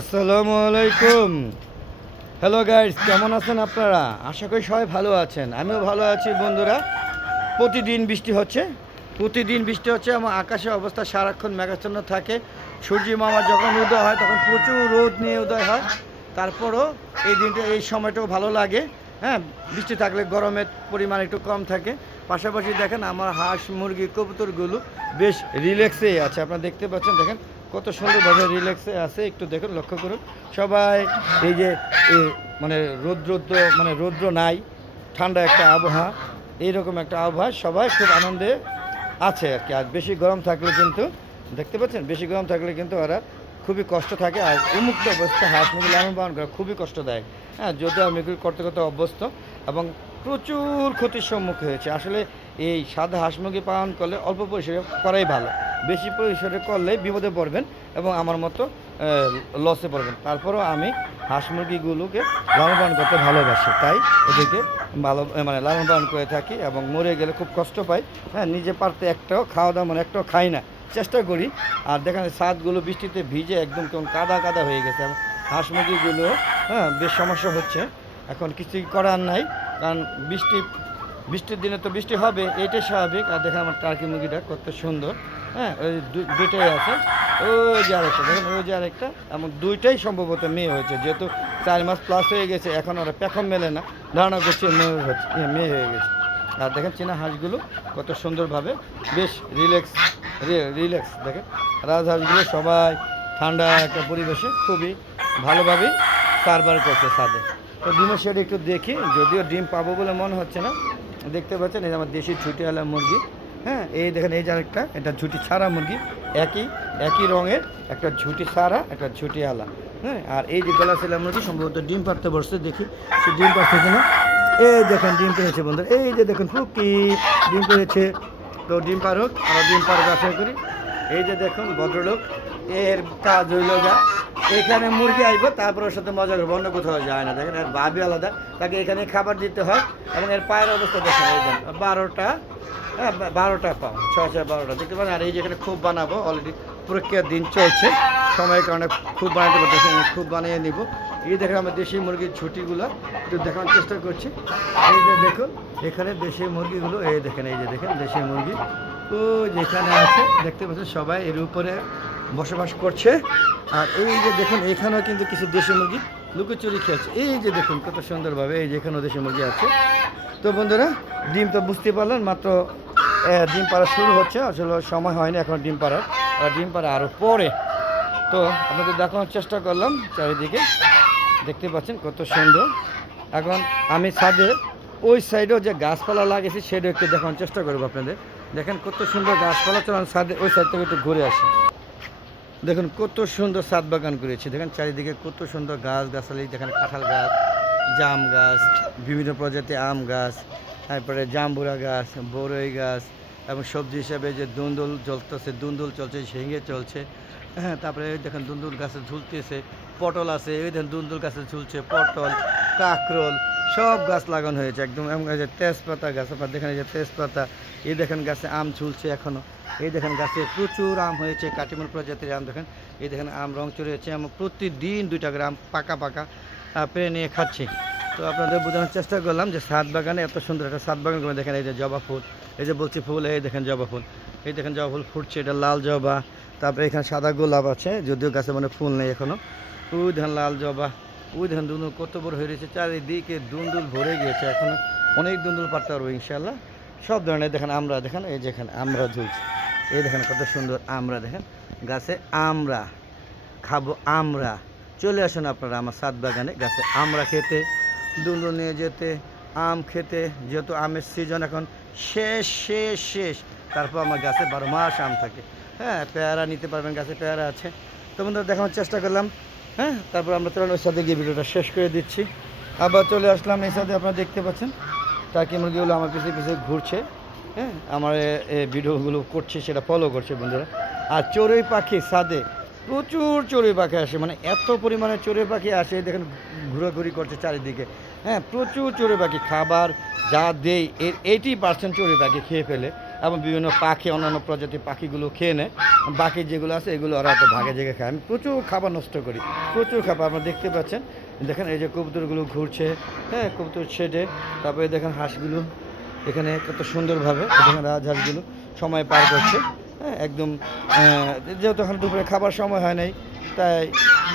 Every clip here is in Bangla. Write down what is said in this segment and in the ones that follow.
আসসালামু আলাইকুম। হ্যালো গাইস কেমন আছেন আপনারা? আশা করি সবাই ভালো আছেন। আমিও ভালো আছি বন্ধুরা। প্রতিদিন বৃষ্টি হচ্ছে। প্রতিদিন বৃষ্টি হচ্ছে, আমার আকাশের অবস্থা সারাক্ষণ মেঘাচ্ছন্ন থাকে। সূর্য মামা যখন উদয় হয়, তখন প্রচুর রোদ নিয়ে উদয় হয়। তারপরও এই দিনটা, এই সময়টাও ভালো লাগে। হ্যাঁ বৃষ্টি থাকলে গরমের পরিমাণ একটু কম থাকে। পাশাপাশি দেখেন, আমার হাঁস, মুরগি, কবুতরগুলো বেশ রিল্যাক্সে আছে। আপনারা দেখতে পাচ্ছেন, দেখেন কত সুন্দরভাবে রিল্যাক্সে আছে, একটু দেখুন, লক্ষ্য করুন। সবাই এই যে মানে রৌদ্র মানে রৌদ্র নাই, ঠান্ডা একটা আবহাওয়া, এইরকম একটা আবহাওয়া, সবাই খুব আনন্দে আছে আর কি। আর বেশি গরম থাকলে কিন্তু, দেখতে পাচ্ছেন? বেশি গরম থাকলে কিন্তু ওরা খুবই কষ্ট থাকে আর উন্মুক্ত অবস্থা হাঁস মুরগি লালন পালন করা খুবই কষ্টদায়ক হ্যাঁ যদিও আমি করতে করতে অভ্যস্ত এবং প্রচুর ক্ষতির সম্মুখীন হয়েছে। আসলে এই সাদা হাঁস মুরগি পালন করলে অল্প পরিসরে করাই ভালো। বেশি পরিসরে করলে বিপদে পড়বেন এবং আমার মতো লসে পড়বেন। তারপরও আমি হাঁস মুরগিগুলোকে লালন পালন করতে ভালোবাসি। তাই ওদেরকে ভালো মানে লালন পালন করে থাকি এবং মরে গেলে খুব কষ্ট পাই। হ্যাঁ নিজে পারতে একটাও খাওয়া দাওয়া মানে একটাও খাই না। চেষ্টা করি। আর দেখেন ছাদগুলো বৃষ্টিতে ভিজে একদম কেমন কাদা কাদা হয়ে গেছে। এবং হাঁস মুরগিগুলো হ্যাঁ বেশ সমস্যা হচ্ছে। এখন কিছুই করার নাই। কারণ বৃষ্টি বৃষ্টির দিনে তো বৃষ্টি হবে এটাই স্বাভাবিক। আর দেখেন আমার টার্কি মুরগিটা কত সুন্দর। হ্যাঁ ওই দুইটাই আছে। ওই যে আরেকটা দেখেন ওই যে আরেকটা। এবং দুইটাই সম্ভবত মেয়ে হয়েছে যেহেতু চার মাস প্লাস হয়ে গেছে এখন ওরা পেখম মেলে না। ধারণা করছে মেয়ে হচ্ছে ইয়ে, মেয়ে হয়ে গেছে। আর দেখেন চীনা হাঁসগুলো কত সুন্দরভাবে বেশ রিল্যাক্স রিল্যাক্স দেখেন। রাজহাঁসগুলো সবাই ঠান্ডা একটা পরিবেশে খুবই ভালোভাবেই কারবার করছে ছাদে। তো ডিমের শেড একটু দেখি যদিও ডিম পাবো বলে মনে হচ্ছে না দেখতে পাচ্ছেন, এই আমার দেশি ছুটিওয়ালা মুরগি। হ্যাঁ এই দেখেন, এই যে আরেকটা, এটা ঝুটি ছাড়া মুরগি, একই একই রঙের একটা ঝুটি ছাড়া, একটা ঝুটি আলা। হ্যাঁ আর এই যে গলা সেলা মুরগি, সম্ভবত ডিম পারতে বসছে, দেখি সে ডিম পারছে কিনা। এই দেখেন, ডিম পেয়েছে বন্ধু এই যে দেখুন ফুকি ডিম পেয়েছে তো ডিম পার হোক আমরা ডিম পারবে আশা করি। এই যে দেখুন, ভদ্রলোক, এর কাজ হইল যা এখানে মুরগি আসব তারপর ওর সাথে মজা করব, অন্য কোথাও যায় না। দেখেন, এর ভাবি আলাদা। তাকে এখানে খাবার দিতে হয় এবং এর পায়ের অবস্থা দেখেন, এই বারোটা হ্যাঁ বারোটা পাও, ছয় ছয়, বারোটা। দেখতে পারেন আর এই যেখানে খুব বানাবো অলরেডি পরীক্ষার দিন চলছে। সময়ের কারণে খুব বানাতে পারতেছি আমি খুব বানিয়ে নিব। এই দেখেন, আমার দেশি মুরগির ছুটিগুলো একটু দেখানোর চেষ্টা করছি। এই যে দেখুন, এখানে দেশি মুরগিগুলো, এই দেখেন, এই যে দেখেন, দেশি মুরগি। ও যেখানে আছে, দেখতে পাচ্ছেন সবাই, এর উপরে বসবাস করছে। আর এই যে দেখুন, এখানেও কিন্তু কিছু দেশি মুরগি লুকোচুরি খেয়েছে। এই যে দেখুন, কত সুন্দরভাবে এই যে এখানেও দেশি মুরগি আছে। তো বন্ধুরা, ডিম তো বুঝতে পারলেন, মাত্র ডিম পাড়া শুরু হচ্ছে। আসলে সময় হয়নি এখন ডিম পাড়ার। আর ডিম পাড়া আরও পরে। তো আপনাদের দেখানোর চেষ্টা করলাম চারিদিকে। দেখতে পাচ্ছেন কত সুন্দর। এখন আমি ছাদে, ওই সাইডেও যে গাছপালা লাগিয়েছি, সেটাও একটু দেখানোর চেষ্টা করব আপনাদের। দেখেন কত সুন্দর গাছপালা, চলান ছাদে, ওই সাইড থেকে একটু ঘুরে আসি। দেখুন, কত সুন্দর ছাদ বাগান করেছে। দেখেন চারিদিকে কত সুন্দর গাছ, গাছালি দেখেন কাঁঠাল গাছ, জাম গাছ, বিভিন্ন প্রজাতির আম গাছ, তারপরে জাম্বুরা গাছ, বরই গাছ, এবং সবজি হিসাবে যে দুন্দুল চলতেছে দুন্দুল চলছে, ঝিঙে চলছে। হ্যাঁ তারপরে দেখেন দুন্দুল গাছে ঝুলতেছে, পটল আছে, এই দেখেন দুন্দুল গাছে ঝুলছে, পটল কাকরোল, সব গাছ লাগানো হয়েছে একদম। যে তেজপাতা গাছ, আপনার দেখেন এই যে তেজপাতা, এই দেখেন গাছে আম ঝুলছে এখনও এই দেখেন গাছে প্রচুর আম হয়েছে কাটিমন প্রজাতির আম দেখেন। এই দেখেন আম রং চড়িয়েছে আমি প্রতিদিন দুইটা গ্রাম পাকা পাকা পেরে নিয়ে খাচ্ছি। তো আপনাদের বোঝানোর চেষ্টা করলাম যে সাত বাগানে এত সুন্দর একটা সাত বাগান করে দেখেন, এই যে জবা ফুল, এই যে বলছি ফুল, এই দেখেন জবা ফুল, এই দেখেন জবা ফুল ফুটছে, এটা লাল জবা। তারপরে এখানে সাদা গোলাপ আছে, যদিও গাছে মানে ফুল নেই এখনও ওই দেখেন লাল জবা। ওই দেখেন দুন্দুল কত বড় হয়ে রয়েছে, চারিদিকে দুন্দুল ভরে গিয়েছে। এখন অনেক দুন্দুল পারতে পারব ইনশাল্লাহ সব ধরনের দেখেন আমরা, দেখেন, এই যেখানে আমরা ঝুলছি। এই দেখেন কত সুন্দর আমরা, দেখেন, গাছে আমরা, খাব আমরা। চলে আসুন আপনারা আমার সাত বাগানে, গাছে আমরা খেতে দুন্দু নিয়ে যেতে, আম খেতে, যেহেতু আমের সিজন এখন শেষ শেষ শেষ, তারপর আমার গাছে বারো মাস আম থাকে। হ্যাঁ পেয়ারা নিতে পারবেন, গাছে পেয়ারা আছে। তো বন্ধুরা, দেখানোর চেষ্টা করলাম। হ্যাঁ তারপর আমরা চলেন সাথে গিয়ে ভিডিওটা শেষ করে দিচ্ছি। আবার চলে আসলাম এই সাথে আপনারা দেখতে পাচ্ছেন? টাকি মুরগিগুলো আমার পিছিয়ে পিছিয়ে ঘুরছে হ্যাঁ আমার ভিডিওগুলো করছে, সেটা ফলো করছে বন্ধুরা। আর চড়ুই পাখি, সাদে প্রচুর চড়ুই পাখি আসে মানে এত পরিমাণে চড়ুই পাখি আসে, দেখেন ঘোরাঘুরি করছে চারিদিকে। হ্যাঁ প্রচুর চড়ুই পাখি, খাবার যা দেই, এর এইটি পার্সেন্ট চড়ুই পাখি খেয়ে ফেলে এবং বিভিন্ন পাখি, অন্যান্য প্রজাতির পাখিগুলো খেয়ে নেয়। বাকি যেগুলো আছে, এগুলো ওরা তো ভাগে জেগে খায়। আমি প্রচুর খাবার নষ্ট করি, প্রচুর খাবার আপনারা দেখতে পাচ্ছেন। দেখেন এই যে কবুতরগুলো ঘুরছে হ্যাঁ কবুতর ছেড়ে তারপরে দেখেন হাঁসগুলো, এখানে কত সুন্দরভাবে, দেখেন রাজহাঁসগুলো, সময় পার করছে। হ্যাঁ একদম যেহেতু এখন দুপুরে খাবার সময় হয় নাই তাই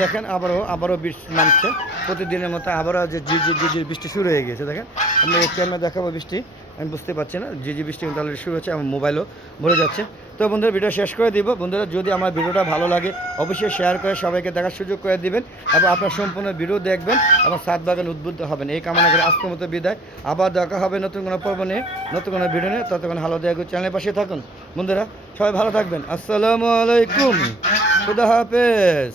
দেখেন আবারও আবারও বৃষ্টি নামছে। প্রতিদিনের মতো আবারও যে জি জি জি বৃষ্টি শুরু হয়ে গেছে দেখেন। আমি একটু আমরা দেখাবো বৃষ্টি। আমি বুঝতে পারছি না জি বৃষ্টি কিন্তু অলরেডি শুরু হচ্ছে আমার মোবাইলও ভরে যাচ্ছে। তো বন্ধুরা, ভিডিও শেষ করে দিব। বন্ধুরা, যদি আমার ভিডিওটা ভালো লাগে, অবশ্যই শেয়ার করে সবাইকে দেখার সুযোগ করে দিবেন এবং আপনার সম্পূর্ণ ভিডিও দেখবেন এবং সাত বাগান উদ্বুদ্ধ হবেন। এই কামনা করে আজকের মতো বিদায়। আবার দেখা হবে নতুন কোনো পর্ব নিয়ে, নতুন কোনো ভিডিও নিয়ে। ততক্ষণ হালো দেয়াগু চ্যানেলের পাশে থাকুন। বন্ধুরা, সবাই ভালো থাকবেন। আসসালামু আলাইকুম। খুদা হাফেজ।